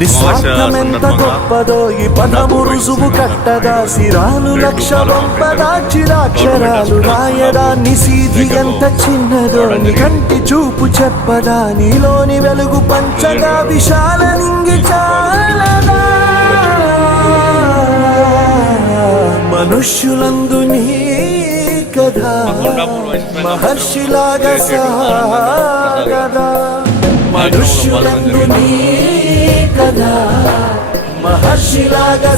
నిస్వార్థమెంత గొప్పదో ఈ పదము రుజువు కట్టదా సిరాలు లక్ష వంపదాక్షరాక్షరాలు రాయదా నిసీధి ఎంత చిన్నదో నీ కంటి చూపు చెప్పదా నీలోని వెలుగు పంచగా విశాల నింగి చాలదా మనుష్యులందు నీ కథ మహర్షిలాగా సాగదా మనుష్యులందు నీ కథ మహర్షిలాగా